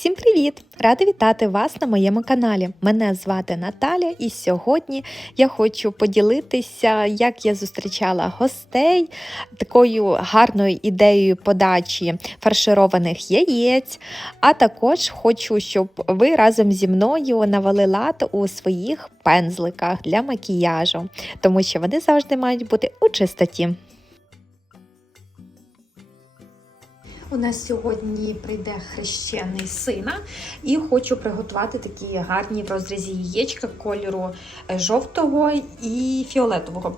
Всім привіт! Рада вітати вас на моєму каналі. Мене звати Наталя, і сьогодні я хочу поділитися, як я зустрічала гостей такою гарною ідеєю подачі фаршированих яєць. А також хочу, щоб ви разом зі мною навели лад у своїх пензликах для макіяжу, тому що вони завжди мають бути у чистоті. У нас сьогодні прийде хрещений сина, і хочу приготувати такі гарні в розрізі яєчка кольору е, жовтого і фіолетового.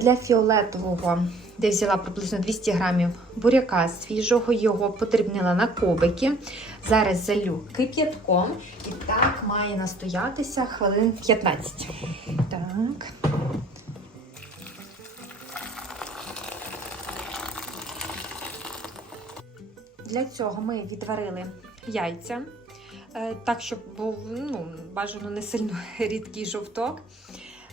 Для фіолетового, де взяла приблизно 200 грамів буряка свіжого, його подрібнила на кубики. Зараз залю кип'ятком, і так має настоятися хвилин 15. Так. Для цього ми відварили яйця, е, так, щоб був ну, бажано не сильно рідкий жовток.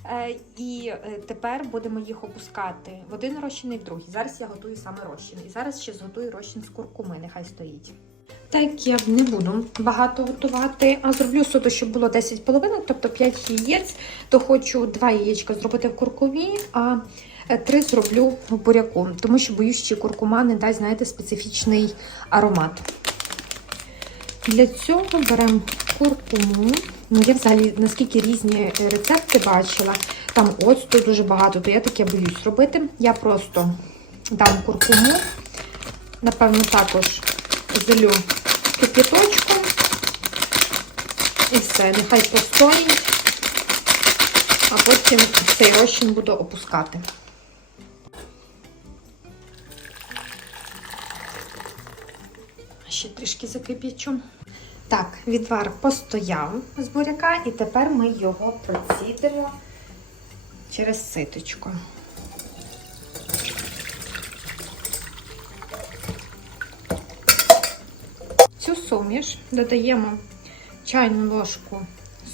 Е, І е, тепер будемо їх опускати в один розчин і в другий. Зараз я готую саме розчин. І зараз ще зготую розчин з куркуми, нехай стоїть. Так я не буду багато готувати, а зроблю суто, щоб було 10 половинок, тобто 5 яєць, то хочу 2 яєчка зробити в куркумі, а 3 зроблю в буряку, тому що боюсь, що куркума не дасть, знаєте, специфічний аромат. Для цього беремо куркуму. Ну, я взагалі наскільки різні рецепти бачила, там оцту дуже багато, то я таке боюсь робити. Я просто дам куркуму, напевно, також залю кипяточком. І все, нехай постоїть, а потім цей розчин буду опускати. Ще трішки закип'ячу. Так, відвар постояв з буряка, і тепер ми його процідимо через ситочку. Цю суміш додаємо чайну ложку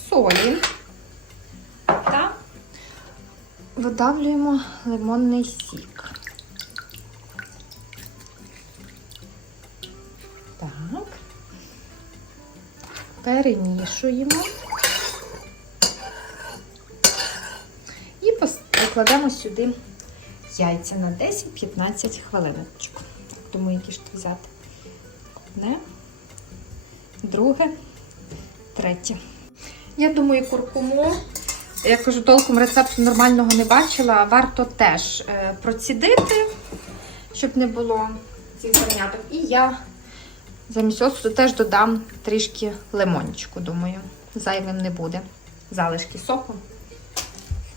солі та видавлюємо лимонний сік. Перемішуємо і покладемо сюди яйця на 10-15 хвилиночок. Думаю, які ж взяти. Одне, друге, третє. Я думаю, куркуму, я кажу, толком рецепту нормального не бачила, варто теж е, процідити, щоб не було цих зерняток. І я замість оцту теж додам трішки лимончику, думаю. Зайвим не буде. Залишки соку.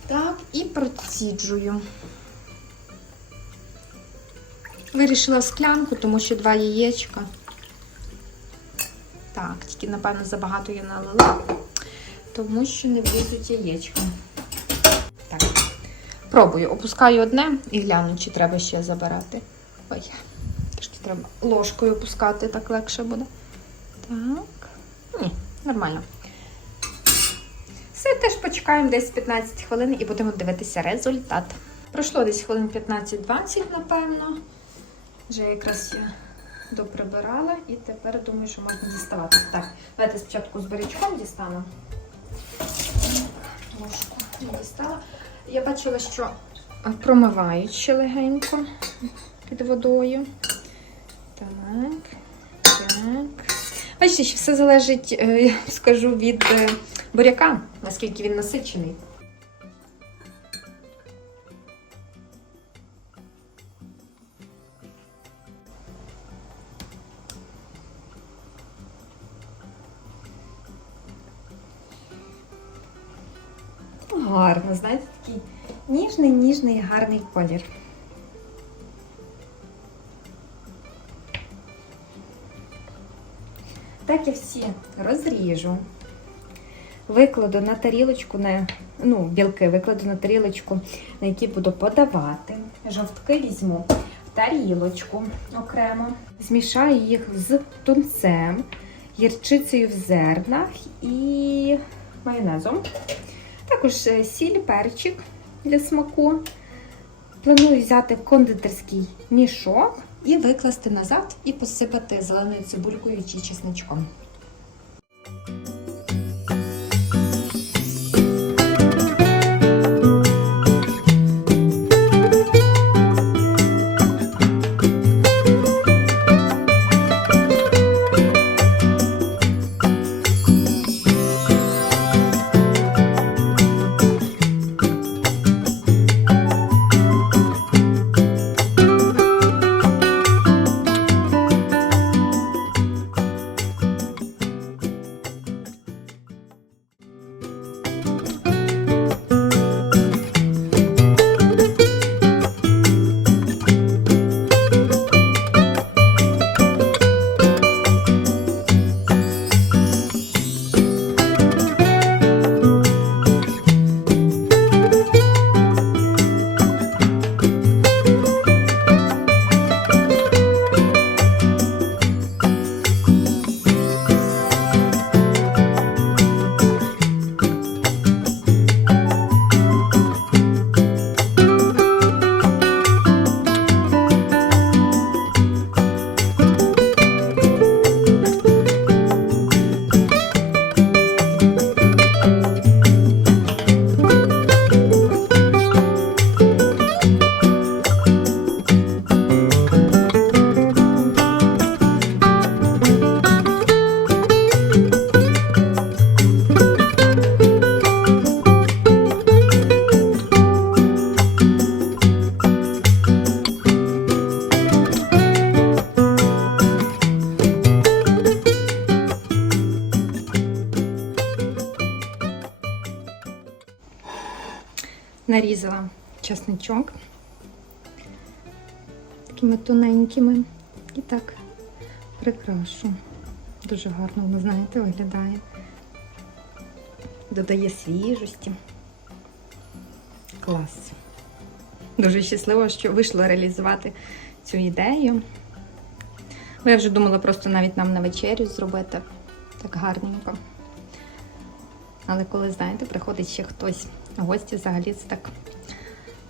Так, і проціджую. Вирішила склянку, тому що два яєчка. Так, тільки, напевно, забагато я налила, тому що не влізуть яєчка. Так. Пробую. Опускаю одне і гляну, чи треба ще забирати. Ой, треба ложкою опускати, так легше буде. Так. Ні, нормально. Все, теж почекаємо десь 15 хвилин і будемо дивитися результат. Пройшло десь хвилин 15-20, напевно. Вже якраз я доприбирала і тепер думаю, що можна діставати. Так, давайте спочатку з барячком дістану. Ложку дістала. Я бачила, що промивають ще легенько під водою. Так, так. Бачите, що все залежить, е, я скажу, від е, буряка, наскільки він насичений. Гарно, знаєте, такий ніжний, ніжний, гарний колір. Так я всі розріжу, викладу на тарілочку, на, ну, білки викладу на тарілочку, на якій буду подавати. Жовтки візьму в тарілочку окремо, змішаю їх з тунцем, гірчицею в зернах і майонезом. Також е, сіль, перчик для смаку. Планую взяти кондитерський мішок і викласти назад і посипати зеленою цибулькою чи чесничком. Часничок такими тоненькими і так прикрашу. Дуже гарно, воно, знаєте, виглядає. Додає свіжості. Клас. Дуже щаслива, що вийшло реалізувати цю ідею. Я вже думала просто навіть нам на вечерю зробити так гарненько. Але коли, знаєте, приходить ще хтось гості, взагалі це так.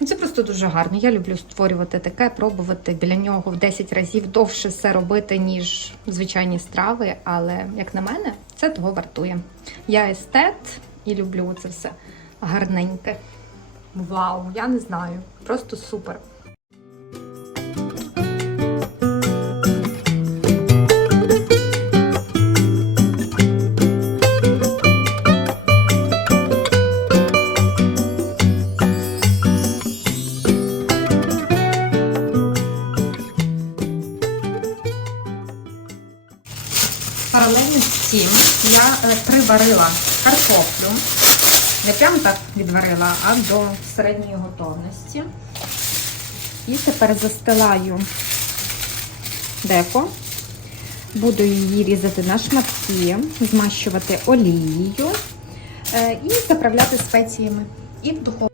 Ну, це просто дуже гарно. Я люблю створювати таке, пробувати біля нього в 10 разів довше все робити, ніж звичайні страви. Але, як на мене, це того вартує. Я естет і люблю це все гарненьке. Вау, я не знаю. Просто супер. Приварила картоплю. Не прямо так відварила, а до середньої готовності. І тепер застилаю деко. Буду її різати на шматки, змащувати олією е, і заправляти спеціями. І в духовку.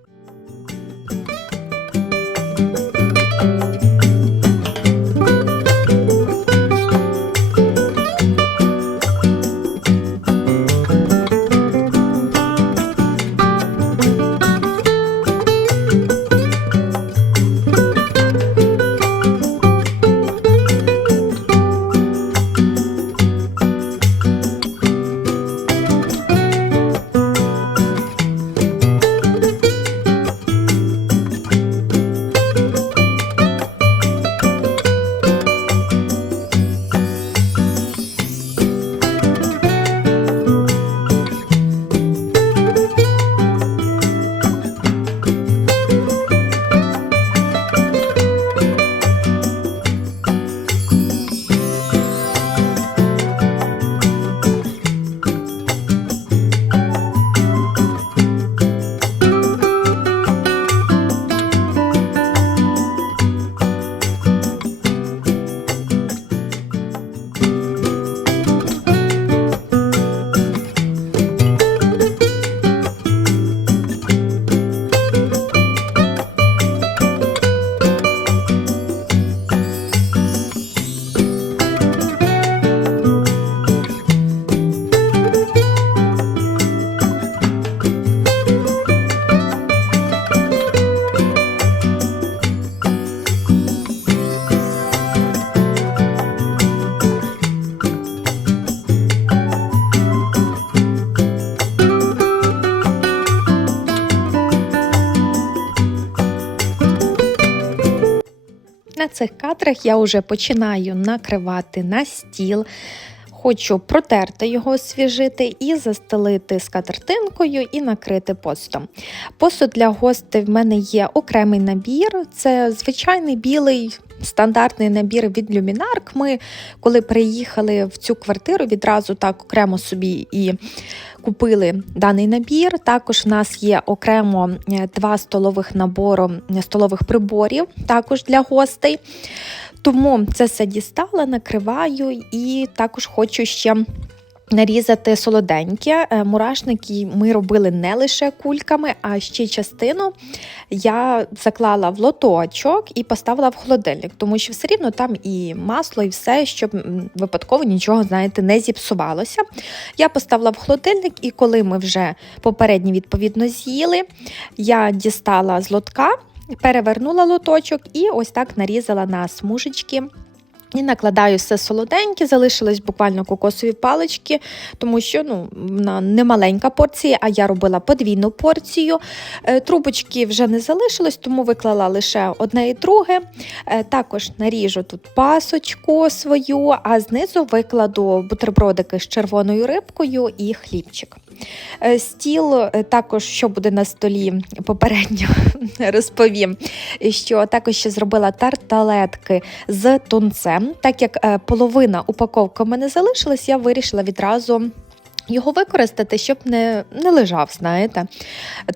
Цих кадрах я вже починаю накривати на стіл. Хочу протерти його, освіжити і застелити скатертинкою і накрити постом. Посуд для гостей в мене є окремий набір. Це звичайний білий стандартний набір від Luminark. Ми, коли приїхали в цю квартиру, відразу так окремо собі і купили даний набір. Також в нас є окремо е, два столових набору е, столових приборів, також для гостей. Тому це все дістала, накриваю і також хочу ще. Нарізати солоденьке. Е, Мурашники ми робили не лише кульками, а ще частину я заклала в лоточок і поставила в холодильник, тому що все рівно там і масло, і все, щоб випадково нічого, знаєте, не зіпсувалося. Я поставила в холодильник, і коли ми вже попередньо відповідно з'їли, я дістала з лотка, перевернула лоточок і ось так нарізала на смужечки. І накладаю все солоденьке, залишились буквально кокосові палички, тому що ну, вона не маленька порція, а я робила подвійну порцію. Е, Трубочки вже не залишилось, тому виклала лише одне і друге. Е, Також наріжу тут пасочку свою, а знизу викладу бутербродики з червоною рибкою і хлібчик. Е, Стіл е, також, що буде на столі, попередньо розповім, що також ще зробила тарталетки з тунцем. Так як е, половина упаковки в мене залишилась, я вирішила відразу. Його використати, щоб не, не лежав, знаєте.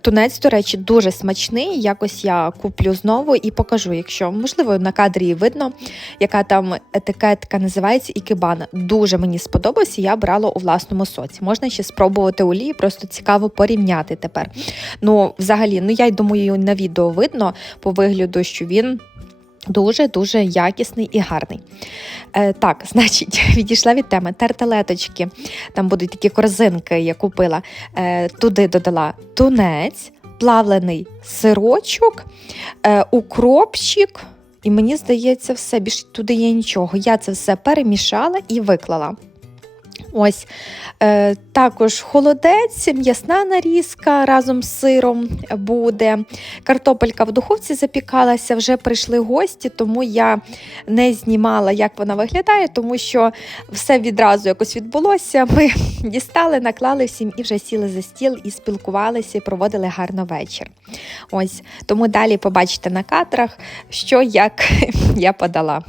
Тунець, до речі, дуже смачний. Якось я куплю знову і покажу, якщо можливо на кадрі видно, яка там етикетка називається ікебана. Дуже мені сподобався, я брала у власному соці. Можна ще спробувати олії, просто цікаво порівняти тепер. Ну, взагалі, ну я й думаю, на відео видно по вигляду, що він. Дуже-дуже якісний і гарний. Е, так, значить, відійшла від теми тарталеточки. Там будуть такі корзинки, я купила. Е, туди додала тунець, плавлений сирочок, е, укропчик. І мені здається, все більше туди є нічого. Я це все перемішала і виклала. Ось е, також холодець, м'ясна нарізка разом з сиром буде. Картопелька в духовці запікалася, вже прийшли гості, тому я не знімала, як вона виглядає, тому що все відразу якось відбулося. Ми дістали, наклали всім і вже сіли за стіл і спілкувалися, і проводили гарно вечір. Ось тому далі побачите на кадрах, що як я подала.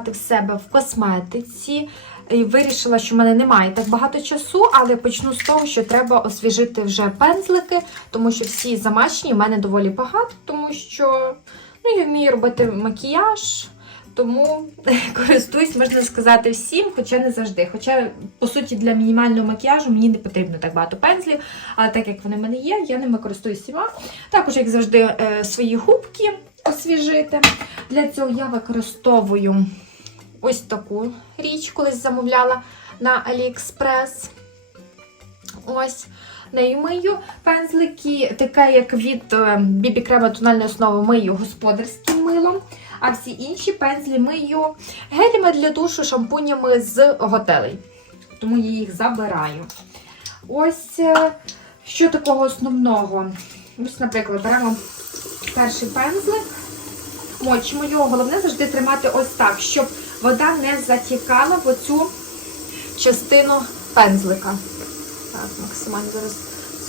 Мені в себе в косметиці. І вирішила, що в мене немає так багато часу, але почну з того, що треба освіжити вже пензлики, тому що всі замачені в мене доволі багато, тому що ну, я вмію робити макіяж. Тому користуюсь, можна сказати, всім, хоча не завжди. Хоча, по суті, для мінімального макіяжу мені не потрібно так багато пензлів, але так як вони в мене є, я ними користуюсь всіма. Також, як завжди, е, свої губки освіжити. Для цього я використовую ось таку річ, колись замовляла на AliExpress. Ось. Нею мию пензлики, таке як від е, BB крема тональної основи мию господарським милом, а всі інші пензлі мию гелями для душу, шампунями з готелей. Тому я їх забираю. Ось е, що такого основного. Ось, наприклад, беремо перший пензлик, мочимо його. Головне завжди тримати ось так, щоб вода не затікала в оцю частину пензлика. Так, максимально зараз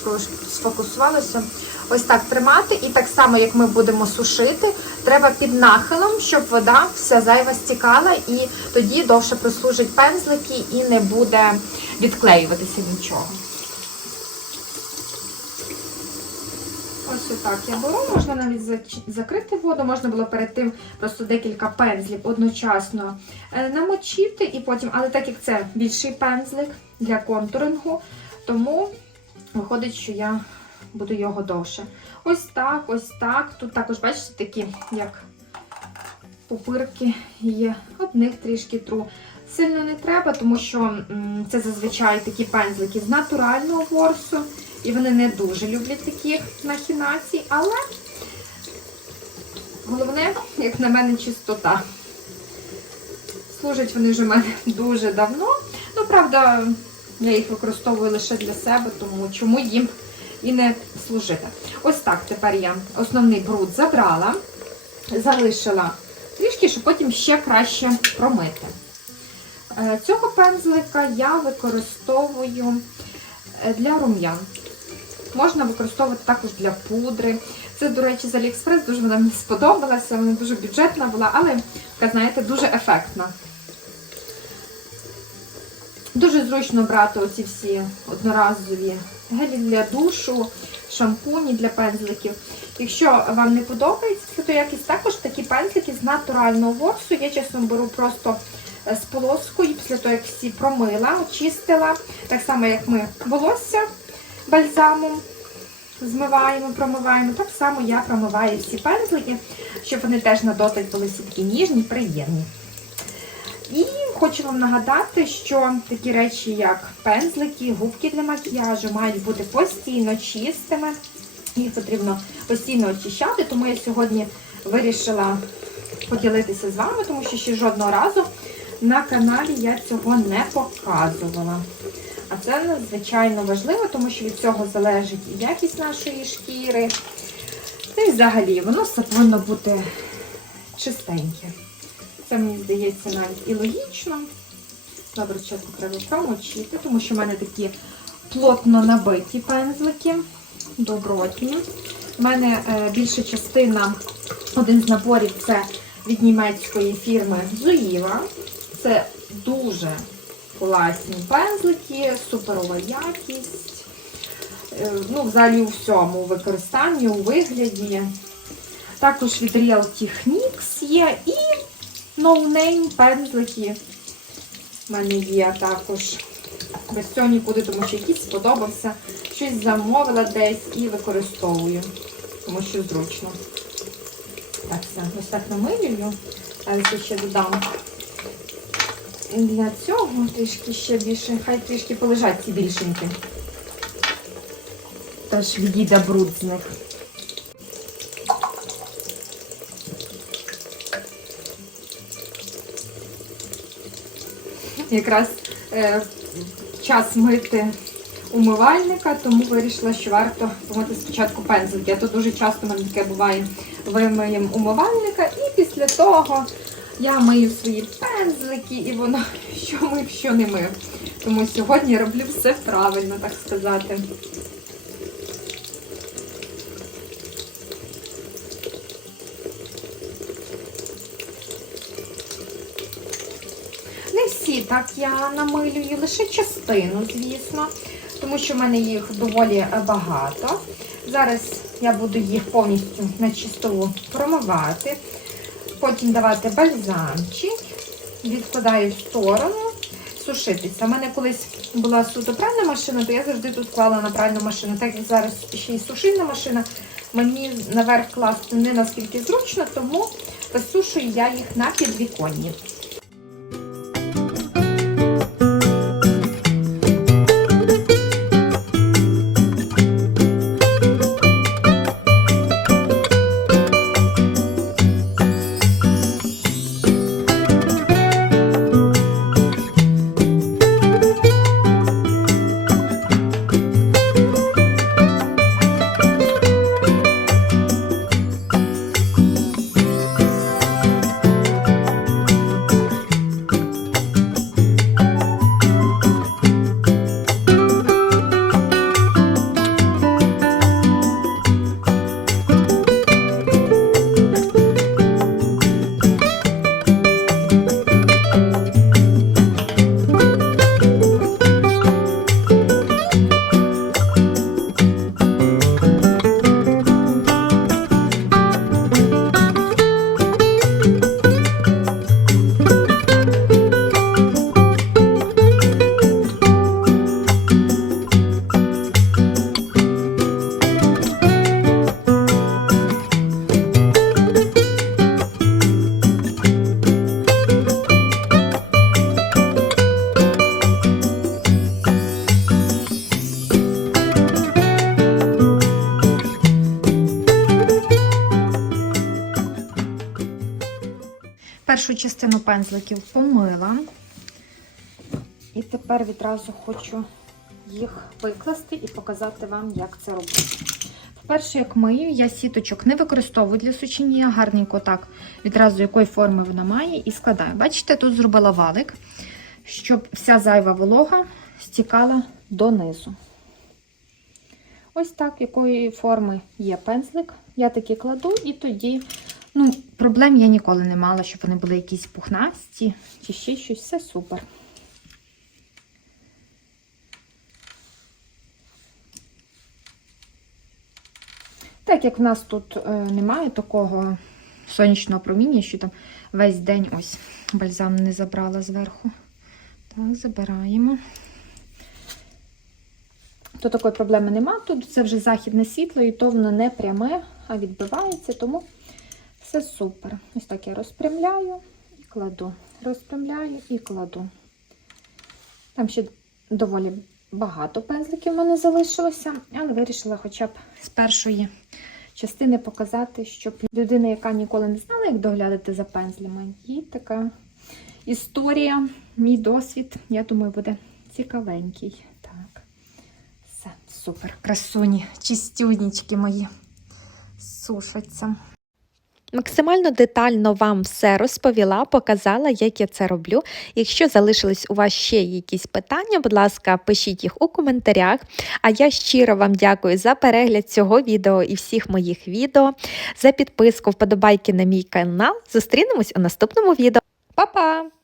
трошки сфокусувалося. Ось так тримати. І так само, як ми будемо сушити, треба під нахилом, щоб вода вся зайва стікала, і тоді довше прослужить пензлики і не буде відклеюватися нічого. Ось отак я беру, можна навіть закрити воду, можна було перед тим просто декілька пензлів одночасно е, намочити і потім, але так як це більший пензлик для контурингу, тому виходить, що я буду його довше. Ось так, ось так. Тут також, бачите, такі, як пупирки є. Одних трішки тру. Сильно не треба, тому що це зазвичай такі пензлики з натурального ворсу. І вони не дуже люблять таких махінацій, але головне, як на мене, чистота. Служать вони вже в мене дуже давно. Ну, правда, я їх використовую лише для себе, тому чому їм і не служити. Ось так тепер я основний бруд забрала. залишила трішки, щоб потім ще краще промити. Е, Цього пензлика я використовую для рум'ян. Можна використовувати також для пудри. Це, до речі, з Aliexpress, дуже вона мені сподобалася, вона дуже бюджетна була, але, така, знаєте, дуже ефектна. Дуже зручно брати оці всі одноразові гелі для душу, шампуні для пензликів. Якщо вам не подобається фотоякість, також такі пензлики з натурального ворсу. Я чесно беру просто е, з полоскою, після того, як всі промила, очистила. Так само, як ми волосся бальзамом змиваємо, промиваємо. Так само я промиваю всі пензлики, щоб вони теж на дотик були всі такі ніжні, приємні. І хочу вам нагадати, що такі речі, як пензлики, губки для макіяжу, мають бути постійно чистими. Їх потрібно постійно очищати, тому я сьогодні вирішила поділитися з вами, тому що ще жодного разу на каналі я цього не показувала. А це надзвичайно важливо, тому що від цього залежить і якість нашої шкіри. Та й взагалі воно все повинно бути чистеньке. Це мені здається навіть і логічно. Добре, чесно треба промочити, тому що в мене такі плотно набиті пензлики, добротні. У мене е, більша частина, один з наборів це від німецької фірми Зуїва. Це дуже класні пензлики, суперова якість. Е, Ну, взагалі у всьому у використанні, у вигляді. Також від Real Techniques є і Name пензлики. У мене є також. Без цього нікуди, тому що якийсь сподобався. Щось замовила десь і використовую, тому що зручно. Так, все, ось так намилюю. Це ще додам. Для цього трішки ще більше, хай трішки полежать ці більшенькі. Теж відійде бруд з них. Якраз е, час мити умивальника, тому вирішила, що варто помити спочатку пензлики. А то дуже часто мене таке буває, вимиємо умивальника і після того я мию свої пензлики і воно що мив, що не мив. Тому сьогодні роблю все правильно, так сказати. Не всі так я намилюю, лише частину, звісно, тому що в мене їх доволі багато. Зараз я буду їх повністю на чистову промивати, потім давати бальзамчик, відкладаю в сторону, сушитися. У мене колись була суто пральна машина, то я завжди тут клала на пральну машину. Так як зараз ще й сушильна машина, мені наверх класти не наскільки зручно, тому висушую я їх на підвіконні. Першу частину пензликів помила. І тепер відразу хочу їх викласти і показати вам, як це робити. перше, як мию, я сіточок не використовую для сучення, гарненько так, відразу якої форми вона має, і складаю. Бачите, тут зробила валик, щоб вся зайва волога стікала донизу. Ось так, якої форми є пензлик. Я таки кладу, і тоді, ну, проблем я ніколи не мала, щоб вони були якісь пухнасті чи ще щось. Все супер. Так як в нас тут е, немає такого сонячного проміння, що там весь день ось бальзам не забрала зверху. Так, забираємо. То такої проблеми нема. Тут це вже західне світло, і то воно не пряме, а відбивається, тому все супер. Ось так я розпрямляю і кладу. Розпрямляю і кладу. Там ще доволі багато пензликів в мене залишилося, але вирішила хоча б з першої частини показати, щоб людина, яка ніколи не знала, як доглядати за пензлями, їй така історія, мій досвід, я думаю, буде цікавенький. Так, все, супер, красуні, чистюнічки мої сушаться. Максимально детально вам все розповіла, показала, як я це роблю. Якщо залишились у вас ще якісь питання, будь ласка, пишіть їх у коментарях. А я щиро вам дякую за перегляд цього відео і всіх моїх відео, за підписку, вподобайки на мій канал. Зустрінемось у наступному відео. Па-па!